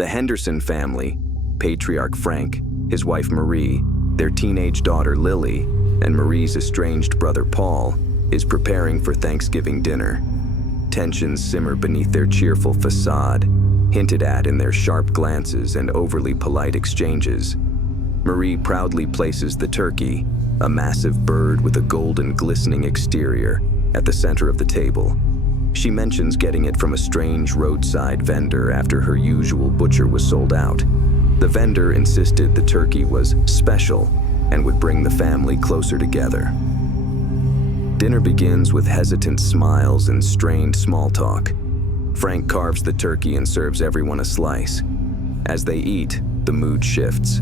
The Henderson family, patriarch Frank, his wife Marie, their teenage daughter Lily, and Marie's estranged brother Paul, is preparing for Thanksgiving dinner. Tensions simmer beneath their cheerful facade, hinted at in their sharp glances and overly polite exchanges. Marie proudly places the turkey, a massive bird with a golden glistening exterior, at the center of the table. She mentions getting it from a strange roadside vendor after her usual butcher was sold out. The vendor insisted the turkey was special and would bring the family closer together. Dinner begins with hesitant smiles and strained small talk. Frank carves the turkey and serves everyone a slice. As they eat, the mood shifts.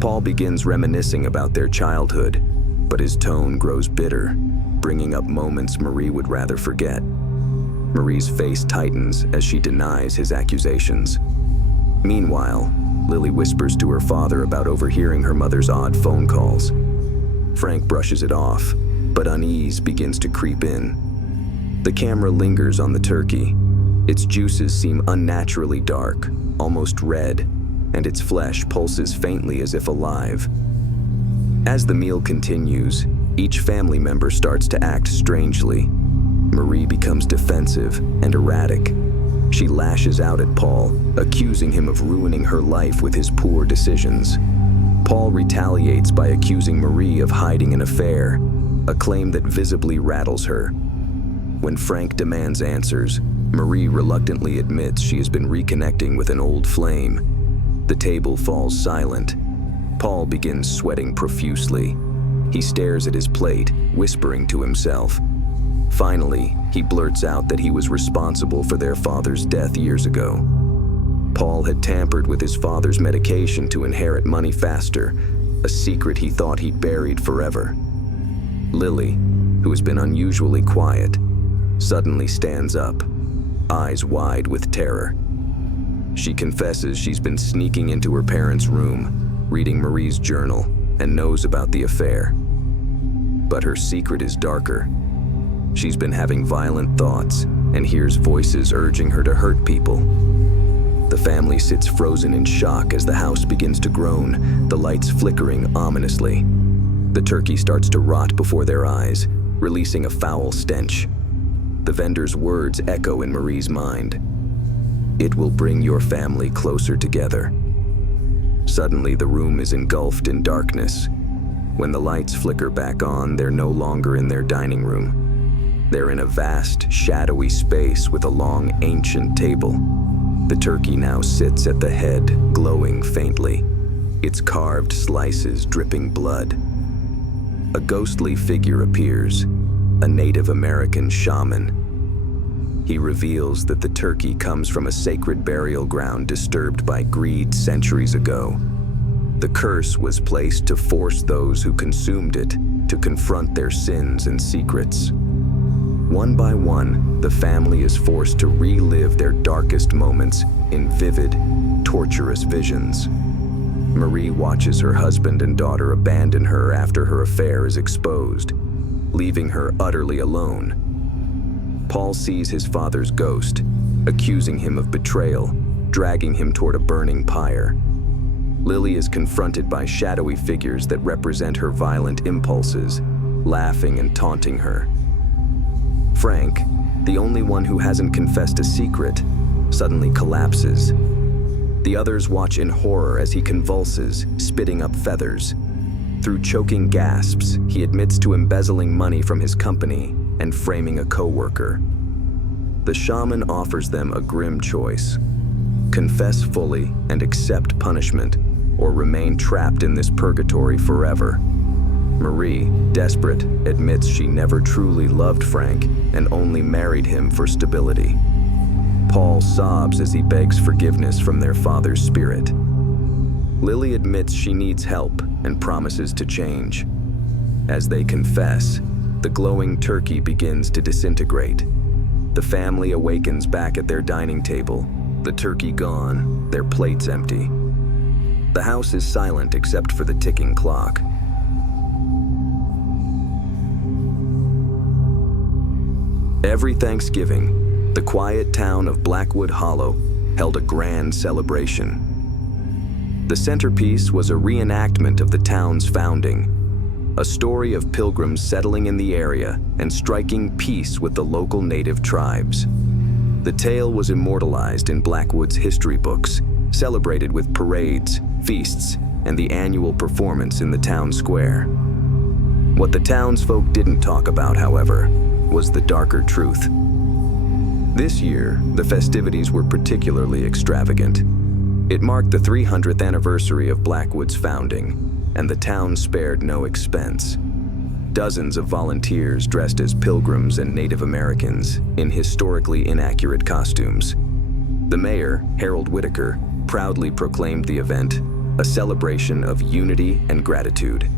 Paul begins reminiscing about their childhood, but his tone grows bitter, bringing up moments Marie would rather forget. Marie's face tightens as she denies his accusations. Meanwhile, Lily whispers to her father about overhearing her mother's odd phone calls. Frank brushes it off, but unease begins to creep in. The camera lingers on the turkey. Its juices seem unnaturally dark, almost red, and its flesh pulses faintly as if alive. As the meal continues, each family member starts to act strangely. Marie becomes defensive and erratic. She lashes out at Paul, accusing him of ruining her life with his poor decisions. Paul retaliates by accusing Marie of hiding an affair, a claim that visibly rattles her. When Frank demands answers, Marie reluctantly admits she has been reconnecting with an old flame. The table falls silent. Paul begins sweating profusely. He stares at his plate, whispering to himself. Finally, he blurts out that he was responsible for their father's death years ago. Paul had tampered with his father's medication to inherit money faster, a secret he thought he'd buried forever. Lily, who has been unusually quiet, suddenly stands up, eyes wide with terror. She confesses she's been sneaking into her parents' room, reading Marie's journal, and knows about the affair. But her secret is darker. She's been having violent thoughts and hears voices urging her to hurt people. The family sits frozen in shock as the house begins to groan, the lights flickering ominously. The turkey starts to rot before their eyes, releasing a foul stench. The vendor's words echo in Marie's mind. "It will bring your family closer together." Suddenly, the room is engulfed in darkness. When the lights flicker back on, they're no longer in their dining room. They're in a vast, shadowy space with a long, ancient table. The turkey now sits at the head, glowing faintly, its carved slices dripping blood. A ghostly figure appears, a Native American shaman. He reveals that the turkey comes from a sacred burial ground disturbed by greed centuries ago. The curse was placed to force those who consumed it to confront their sins and secrets. One by one, the family is forced to relive their darkest moments in vivid, torturous visions. Marie watches her husband and daughter abandon her after her affair is exposed, leaving her utterly alone. Paul sees his father's ghost, accusing him of betrayal, dragging him toward a burning pyre. Lily is confronted by shadowy figures that represent her violent impulses, laughing and taunting her. Frank, the only one who hasn't confessed a secret, suddenly collapses. The others watch in horror as he convulses, spitting up feathers. Through choking gasps, he admits to embezzling money from his company and framing a coworker. The shaman offers them a grim choice: confess fully and accept punishment, or remain trapped in this purgatory forever. Marie, desperate, admits she never truly loved Frank and only married him for stability. Paul sobs as he begs forgiveness from their father's spirit. Lily admits she needs help and promises to change. As they confess, the glowing turkey begins to disintegrate. The family awakens back at their dining table, the turkey gone, their plates empty. The house is silent except for the ticking clock. Every Thanksgiving, the quiet town of Blackwood Hollow held a grand celebration. The centerpiece was a reenactment of the town's founding, a story of pilgrims settling in the area and striking peace with the local native tribes. The tale was immortalized in Blackwood's history books, celebrated with parades, feasts, and the annual performance in the town square. What the townsfolk didn't talk about, however, was the darker truth. This year, the festivities were particularly extravagant. It marked the 300th anniversary of Blackwood's founding, and the town spared no expense. Dozens of volunteers dressed as pilgrims and Native Americans in historically inaccurate costumes. The mayor, Harold Whitaker, proudly proclaimed the event a celebration of unity and gratitude.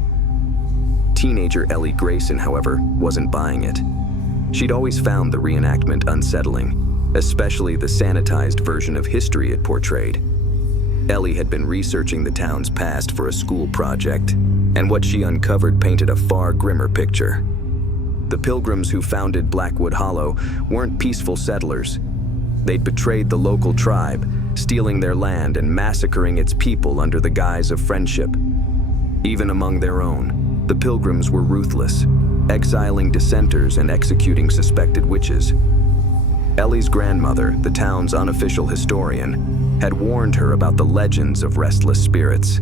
Teenager Ellie Grayson, however, wasn't buying it. She'd always found the reenactment unsettling, especially the sanitized version of history it portrayed. Ellie had been researching the town's past for a school project, and what she uncovered painted a far grimmer picture. The pilgrims who founded Blackwood Hollow weren't peaceful settlers. They'd betrayed the local tribe, stealing their land and massacring its people under the guise of friendship. Even among their own, the pilgrims were ruthless, exiling dissenters and executing suspected witches. Ellie's grandmother, the town's unofficial historian, had warned her about the legends of restless spirits.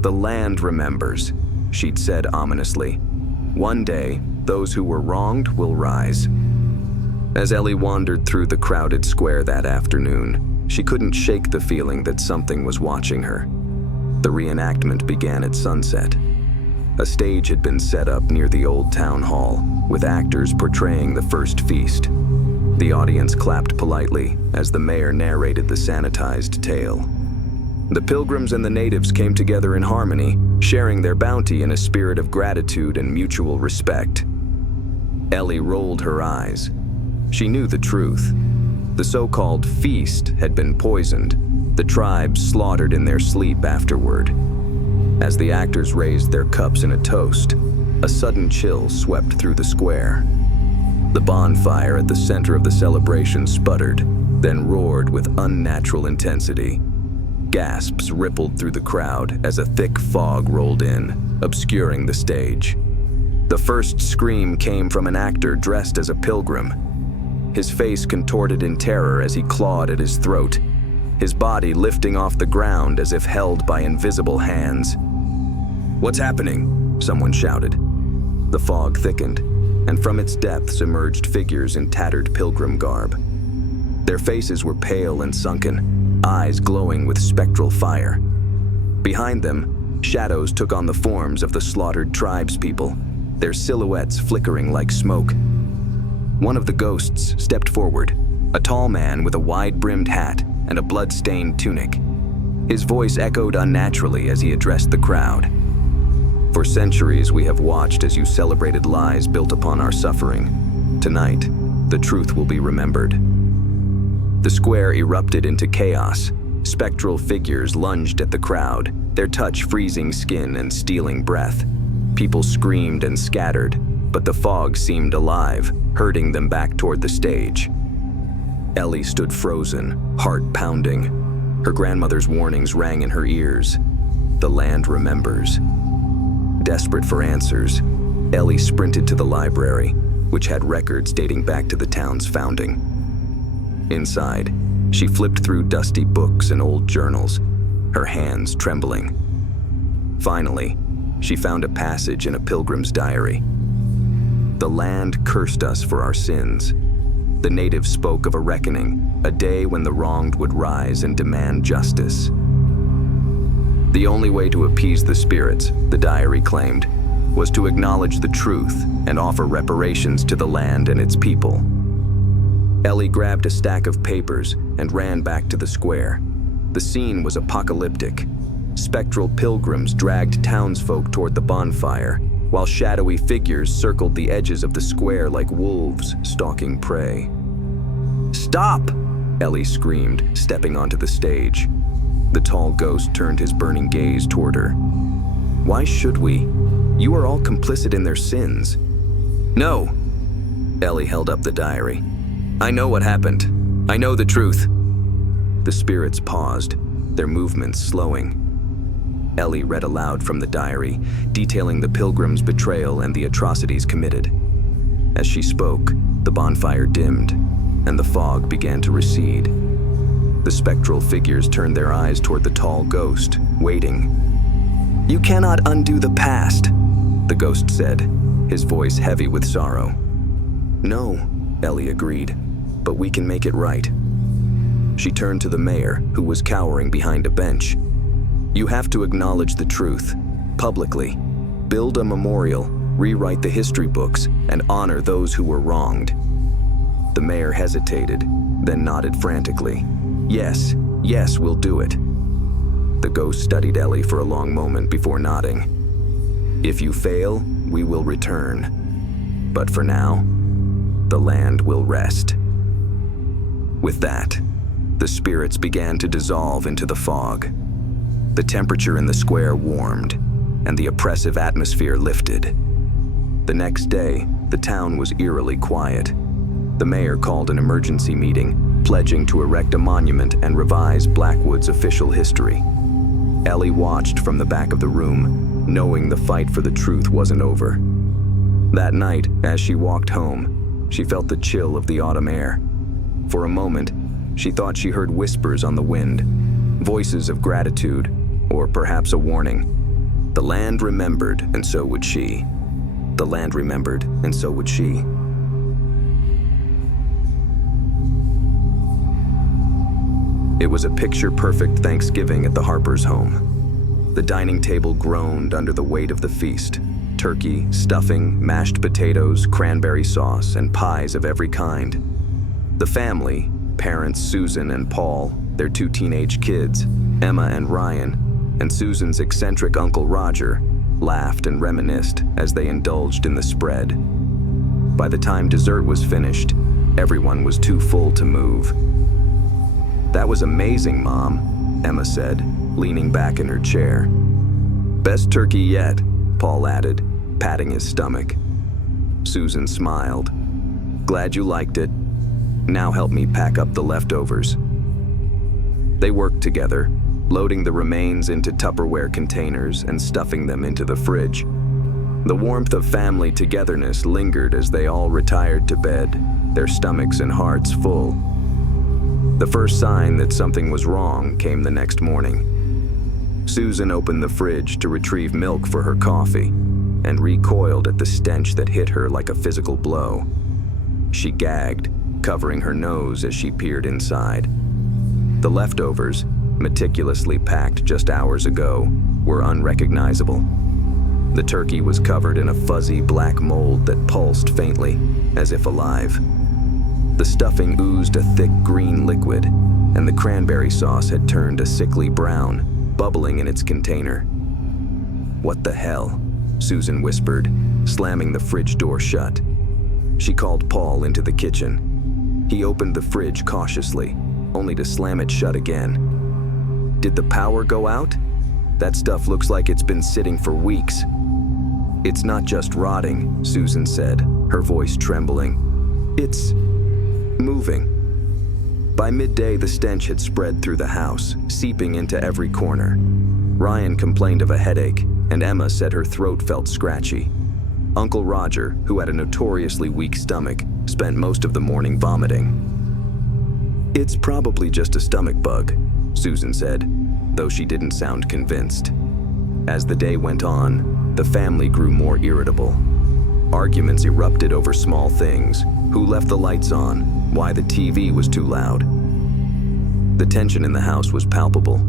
"The land remembers," she'd said ominously. "One day, those who were wronged will rise." As Ellie wandered through the crowded square that afternoon, she couldn't shake the feeling that something was watching her. The reenactment began at sunset. A stage had been set up near the old town hall, with actors portraying the first feast. The audience clapped politely as the mayor narrated the sanitized tale. The pilgrims and the natives came together in harmony, sharing their bounty in a spirit of gratitude and mutual respect. Ellie rolled her eyes. She knew the truth. The so-called feast had been poisoned, the tribes slaughtered in their sleep afterward. As the actors raised their cups in a toast, a sudden chill swept through the square. The bonfire at the center of the celebration sputtered, then roared with unnatural intensity. Gasps rippled through the crowd as a thick fog rolled in, obscuring the stage. The first scream came from an actor dressed as a pilgrim. His face contorted in terror as he clawed at his throat, his body lifting off the ground as if held by invisible hands. "What's happening?" someone shouted. The fog thickened, and from its depths emerged figures in tattered pilgrim garb. Their faces were pale and sunken, eyes glowing with spectral fire. Behind them, shadows took on the forms of the slaughtered tribespeople, their silhouettes flickering like smoke. One of the ghosts stepped forward, a tall man with a wide-brimmed hat and a blood-stained tunic. His voice echoed unnaturally as he addressed the crowd. "For centuries we have watched as you celebrated lies built upon our suffering. Tonight, the truth will be remembered." The square erupted into chaos. Spectral figures lunged at the crowd, their touch freezing skin and stealing breath. People screamed and scattered, but the fog seemed alive, herding them back toward the stage. Ellie stood frozen, heart pounding. Her grandmother's warnings rang in her ears. The land remembers. Desperate for answers, Ellie sprinted to the library, which had records dating back to the town's founding. Inside, she flipped through dusty books and old journals, her hands trembling. Finally, she found a passage in a pilgrim's diary. "The land cursed us for our sins. The natives spoke of a reckoning, a day when the wronged would rise and demand justice. The only way to appease the spirits," the diary claimed, "was to acknowledge the truth and offer reparations to the land and its people." Ellie grabbed a stack of papers and ran back to the square. The scene was apocalyptic. Spectral pilgrims dragged townsfolk toward the bonfire, while shadowy figures circled the edges of the square like wolves stalking prey. "Stop!" Ellie screamed, stepping onto the stage. The tall ghost turned his burning gaze toward her. "Why should we? You are all complicit in their sins." "No!" Ellie held up the diary. "I know what happened. I know the truth." The spirits paused, their movements slowing. Ellie read aloud from the diary, detailing the pilgrim's betrayal and the atrocities committed. As she spoke, the bonfire dimmed, and the fog began to recede. The spectral figures turned their eyes toward the tall ghost, waiting. "You cannot undo the past," the ghost said, his voice heavy with sorrow. "No," Ellie agreed, "but we can make it right." She turned to the mayor, who was cowering behind a bench. "You have to acknowledge the truth, publicly. Build a memorial, rewrite the history books, and honor those who were wronged." The mayor hesitated, then nodded frantically. "Yes, yes, we'll do it." The ghost studied Ellie for a long moment before nodding. "If you fail, we will return. But for now, the land will rest." With that, the spirits began to dissolve into the fog. The temperature in the square warmed, and the oppressive atmosphere lifted. The next day, the town was eerily quiet. The mayor called an emergency meeting, pledging to erect a monument and revise Blackwood's official history. Ellie watched from the back of the room, knowing the fight for the truth wasn't over. That night, as she walked home, she felt the chill of the autumn air. For a moment, she thought she heard whispers on the wind, voices of gratitude, or perhaps a warning. The land remembered, and so would she. The land remembered, and so would she. It was a picture-perfect Thanksgiving at the Harpers' home. The dining table groaned under the weight of the feast. Turkey, stuffing, mashed potatoes, cranberry sauce, and pies of every kind. The family, parents Susan and Paul, their 2 teenage kids, Emma and Ryan, and Susan's eccentric Uncle Roger, laughed and reminisced as they indulged in the spread. By the time dessert was finished, everyone was too full to move. "That was amazing, Mom," Emma said, leaning back in her chair. "Best turkey yet," Paul added, patting his stomach. Susan smiled. "Glad you liked it. Now help me pack up the leftovers." They worked together, loading the remains into Tupperware containers and stuffing them into the fridge. The warmth of family togetherness lingered as they all retired to bed, their stomachs and hearts full. The first sign that something was wrong came the next morning. Susan opened the fridge to retrieve milk for her coffee and recoiled at the stench that hit her like a physical blow. She gagged, covering her nose as she peered inside. The leftovers, meticulously packed just hours ago, were unrecognizable. The turkey was covered in a fuzzy black mold that pulsed faintly, as if alive. The stuffing oozed a thick green liquid, and the cranberry sauce had turned a sickly brown, bubbling in its container. "What the hell?" Susan whispered, slamming the fridge door shut. She called Paul into the kitchen. He opened the fridge cautiously, only to slam it shut again. "Did the power go out? That stuff looks like it's been sitting for weeks." "It's not just rotting," Susan said, her voice trembling. "It's moving." By midday, the stench had spread through the house, seeping into every corner. Ryan complained of a headache, and Emma said her throat felt scratchy. Uncle Roger, who had a notoriously weak stomach, spent most of the morning vomiting. "It's probably just a stomach bug," Susan said, though she didn't sound convinced. As the day went on, the family grew more irritable. Arguments erupted over small things: who left the lights on, why the TV was too loud. The tension in the house was palpable,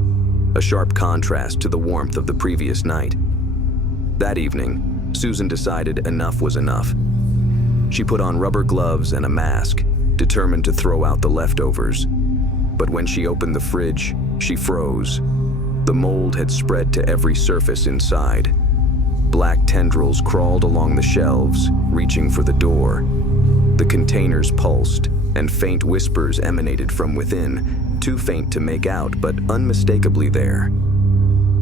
a sharp contrast to the warmth of the previous night. That evening, Susan decided enough was enough. She put on rubber gloves and a mask, determined to throw out the leftovers. But when she opened the fridge, she froze. The mold had spread to every surface inside. Black tendrils crawled along the shelves, reaching for the door. The containers pulsed, and faint whispers emanated from within, too faint to make out, but unmistakably there.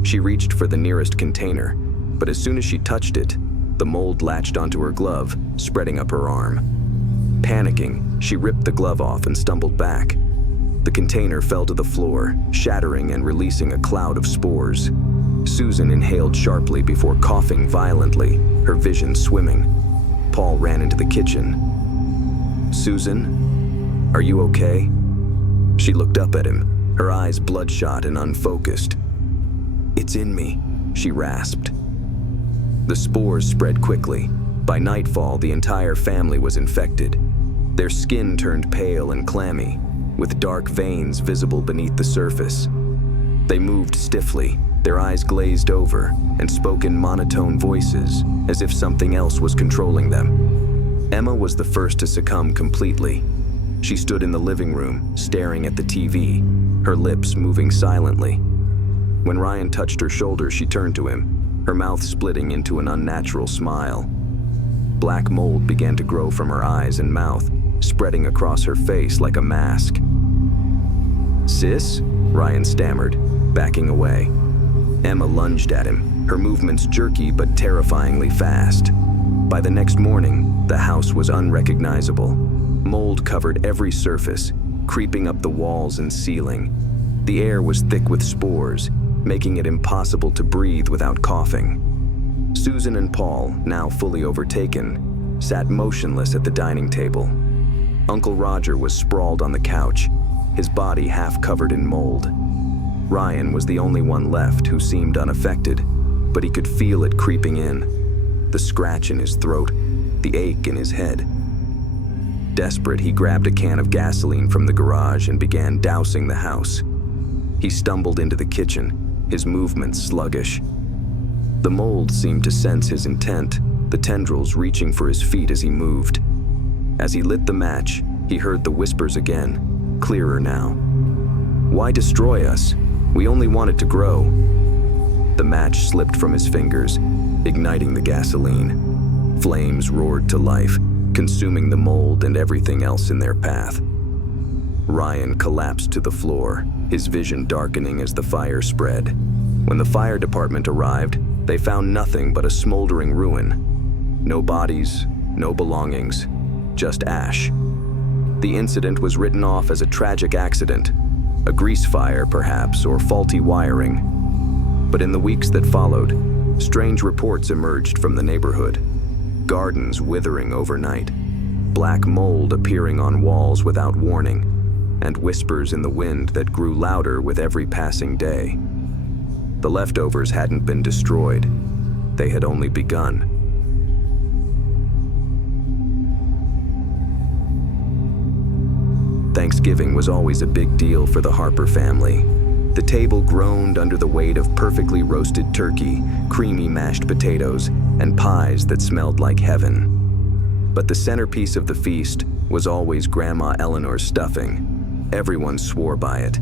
She reached for the nearest container, but as soon as she touched it, the mold latched onto her glove, spreading up her arm. Panicking, she ripped the glove off and stumbled back. The container fell to the floor, shattering and releasing a cloud of spores. Susan inhaled sharply before coughing violently, her vision swimming. Paul ran into the kitchen. "Susan, are you okay?" She looked up at him, her eyes bloodshot and unfocused. "It's in me," she rasped. The spores spread quickly. By nightfall, the entire family was infected. Their skin turned pale and clammy, with dark veins visible beneath the surface. They moved stiffly, their eyes glazed over, and spoke in monotone voices, as if something else was controlling them. Emma was the first to succumb completely. She stood in the living room, staring at the TV, her lips moving silently. When Ryan touched her shoulder, she turned to him, her mouth splitting into an unnatural smile. Black mold began to grow from her eyes and mouth, spreading across her face like a mask. "Sis?" Ryan stammered, backing away. Emma lunged at him, her movements jerky but terrifyingly fast. By the next morning, the house was unrecognizable. Mold covered every surface, creeping up the walls and ceiling. The air was thick with spores, making it impossible to breathe without coughing. Susan and Paul, now fully overtaken, sat motionless at the dining table. Uncle Roger was sprawled on the couch, his body half covered in mold. Ryan was the only one left who seemed unaffected, but he could feel it creeping in. The scratch in his throat, the ache in his head. Desperate, he grabbed a can of gasoline from the garage and began dousing the house. He stumbled into the kitchen, his movements sluggish. The mold seemed to sense his intent, the tendrils reaching for his feet as he moved. As he lit the match, he heard the whispers again, clearer now. "Why destroy us? We only want it to grow." The match slipped from his fingers, igniting the gasoline. Flames roared to life, consuming the mold and everything else in their path. Ryan collapsed to the floor, his vision darkening as the fire spread. When the fire department arrived, they found nothing but a smoldering ruin. No bodies, no belongings, just ash. The incident was written off as a tragic accident, a grease fire perhaps, or faulty wiring. But in the weeks that followed, strange reports emerged from the neighborhood. Gardens withering overnight, black mold appearing on walls without warning, and whispers in the wind that grew louder with every passing day. The leftovers hadn't been destroyed, they had only begun. Thanksgiving was always a big deal for the Harper family. The table groaned under the weight of perfectly roasted turkey, creamy mashed potatoes, and pies that smelled like heaven. But the centerpiece of the feast was always Grandma Eleanor's stuffing. Everyone swore by it.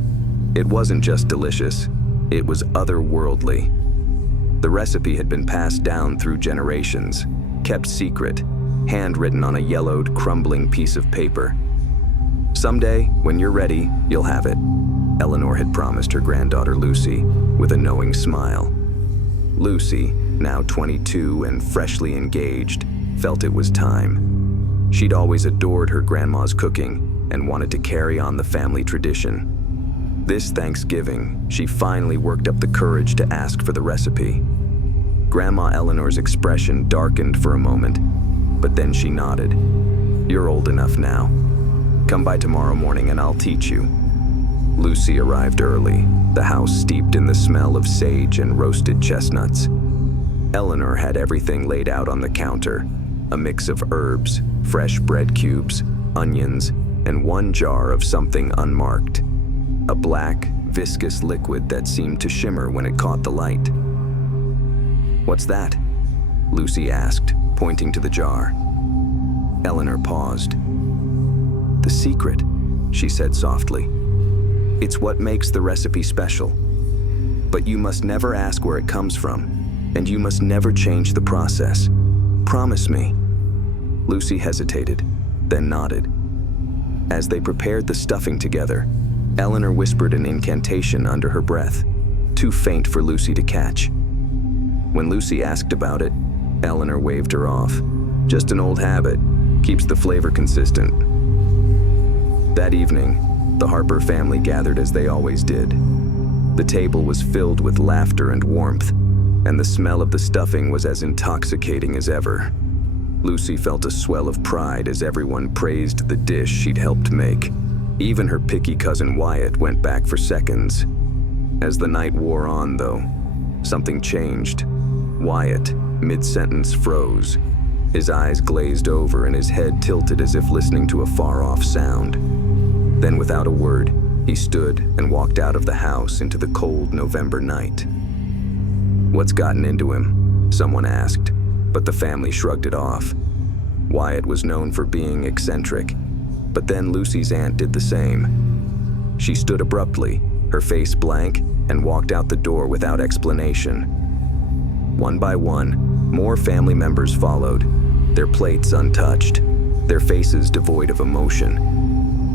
It wasn't just delicious, it was otherworldly. The recipe had been passed down through generations, kept secret, handwritten on a yellowed, crumbling piece of paper. "Someday, when you're ready, you'll have it," Eleanor had promised her granddaughter Lucy, with a knowing smile. Lucy, now 22 and freshly engaged, felt it was time. She'd always adored her grandma's cooking and wanted to carry on the family tradition. This Thanksgiving, she finally worked up the courage to ask for the recipe. Grandma Eleanor's expression darkened for a moment, but then she nodded. "You're old enough now. Come by tomorrow morning and I'll teach you." Lucy arrived early, the house steeped in the smell of sage and roasted chestnuts. Eleanor had everything laid out on the counter, a mix of herbs, fresh bread cubes, onions, and one jar of something unmarked. A black, viscous liquid that seemed to shimmer when it caught the light. "What's that?" Lucy asked, pointing to the jar. Eleanor paused. "The secret," she said softly. "It's what makes the recipe special. But you must never ask where it comes from, and you must never change the process. Promise me." Lucy hesitated, then nodded. As they prepared the stuffing together, Eleanor whispered an incantation under her breath, too faint for Lucy to catch. When Lucy asked about it, Eleanor waved her off. "Just an old habit, keeps the flavor consistent." That evening, The Harper family gathered as they always did. The table was filled with laughter and warmth, and the smell of the stuffing was as intoxicating as ever. Lucy felt a swell of pride as everyone praised the dish she'd helped make. Even her picky cousin Wyatt went back for seconds. As the night wore on, though, something changed. Wyatt, mid-sentence, froze. His eyes glazed over and his head tilted as if listening to a far-off sound. Then, without a word, he stood and walked out of the house into the cold November night. "What's gotten into him?" someone asked, but the family shrugged it off. Wyatt was known for being eccentric, but then Lucy's aunt did the same. She stood abruptly, her face blank, and walked out the door without explanation. One by one, more family members followed, their plates untouched, their faces devoid of emotion.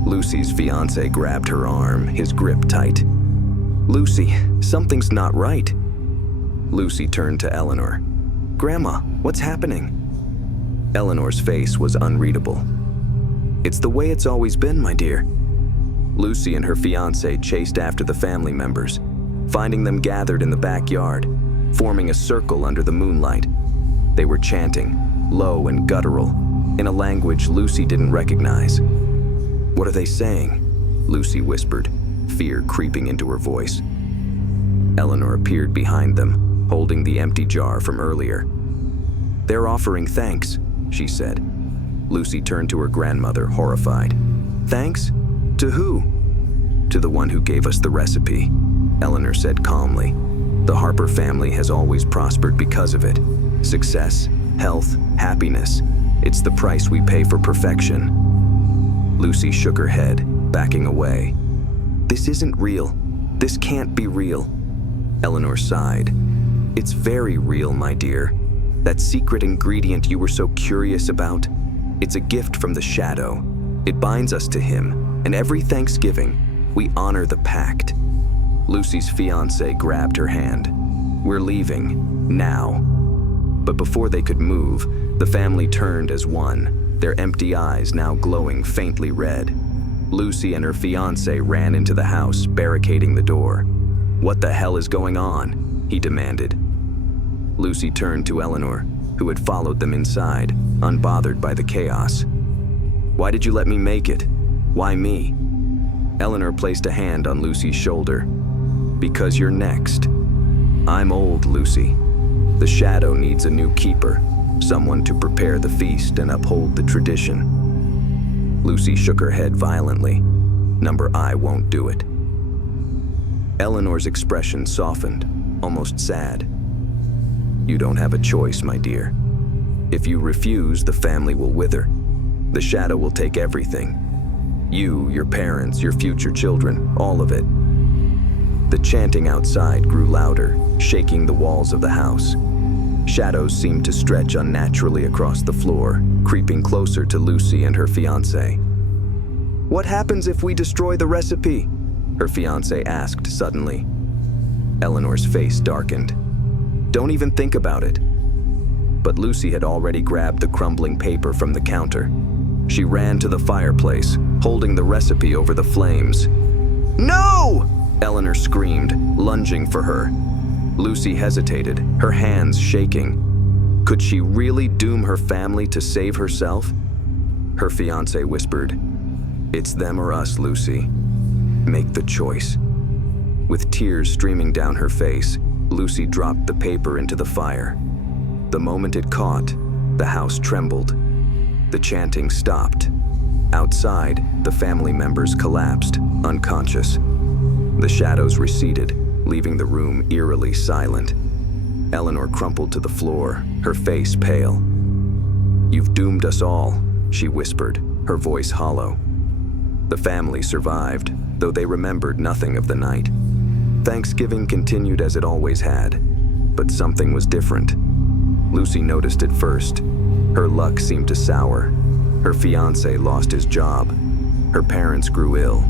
Lucy's fiancé grabbed her arm, his grip tight. "Lucy, something's not right." Lucy turned to Eleanor. "Grandma, what's happening?" Eleanor's face was unreadable. "It's the way it's always been, my dear." Lucy and her fiancé chased after the family members, finding them gathered in the backyard, forming a circle under the moonlight. They were chanting, low and guttural, in a language Lucy didn't recognize. "What are they saying?" Lucy whispered, fear creeping into her voice. Eleanor appeared behind them, holding the empty jar from earlier. "They're offering thanks," she said. Lucy turned to her grandmother, horrified. "Thanks? To who?" "To the one who gave us the recipe," Eleanor said calmly. "The Harper family has always prospered because of it. Success, health, happiness. It's the price we pay for perfection." Lucy shook her head, backing away. "This isn't real. This can't be real." Eleanor sighed. "It's very real, my dear. That secret ingredient you were so curious about, it's a gift from the shadow. It binds us to him, and every Thanksgiving, we honor the pact." Lucy's fiancé grabbed her hand. "We're leaving, now." But before they could move, the family turned as one, their empty eyes now glowing faintly red. Lucy and her fiancé ran into the house, barricading the door. "What the hell is going on?" he demanded. Lucy turned to Eleanor, who had followed them inside, unbothered by the chaos. "Why did you let me make it? Why me?" Eleanor placed a hand on Lucy's shoulder. "Because you're next. I'm old, Lucy. The shadow needs a new keeper, someone to prepare the feast and uphold the tradition." Lucy shook her head violently. "Number I won't do it." Eleanor's expression softened, almost sad. "You don't have a choice, my dear. If you refuse, the family will wither. The shadow will take everything. You, your parents, your future children, all of it." The chanting outside grew louder, shaking the walls of the house. Shadows seemed to stretch unnaturally across the floor, creeping closer to Lucy and her fiancé. "What happens if we destroy the recipe?" her fiancé asked suddenly. Eleanor's face darkened. "Don't even think about it." But Lucy had already grabbed the crumbling paper from the counter. She ran to the fireplace, holding the recipe over the flames. "No!" Eleanor screamed, lunging for her. Lucy hesitated, her hands shaking. Could she really doom her family to save herself? Her fiancé whispered, "It's them or us, Lucy. Make the choice." With tears streaming down her face, Lucy dropped the paper into the fire. The moment it caught, the house trembled. The chanting stopped. Outside, the family members collapsed, unconscious. The shadows receded, leaving the room eerily silent. Eleanor crumpled to the floor, her face pale. "You've doomed us all," she whispered, her voice hollow. The family survived, though they remembered nothing of the night. Thanksgiving continued as it always had, but something was different. Lucy noticed it first. Her luck seemed to sour. Her fiancé lost his job. Her parents grew ill.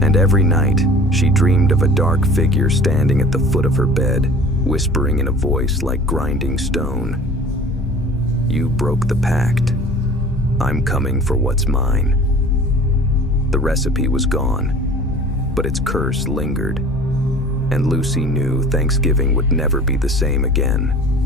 And every night, she dreamed of a dark figure standing at the foot of her bed, whispering in a voice like grinding stone. "You broke the pact. I'm coming for what's mine." The recipe was gone, but its curse lingered. And Lucy knew Thanksgiving would never be the same again.